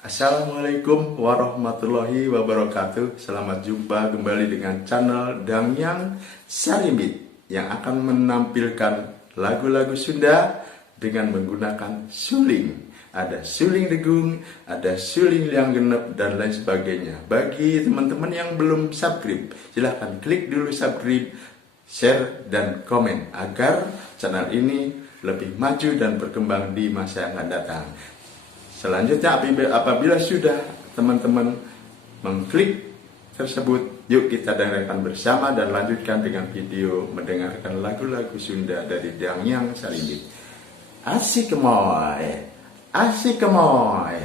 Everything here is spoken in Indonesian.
Assalamualaikum warahmatullahi wabarakatuh. Selamat jumpa kembali dengan channel Dangyang Sarimbit yang akan menampilkan lagu-lagu Sunda dengan menggunakan suling. Ada suling degung, ada suling liang genep, dan lain sebagainya. Bagi teman-teman yang belum subscribe, silahkan klik dulu subscribe, share, dan komen agar channel ini lebih maju dan berkembang di masa yang akan datang. Selanjutnya, apabila sudah teman-teman mengklik tersebut, yuk kita dengarkan bersama dan lanjutkan dengan video mendengarkan lagu-lagu Sunda dari Dangyang Sarimbit. Asik kemoy, asik kemoy.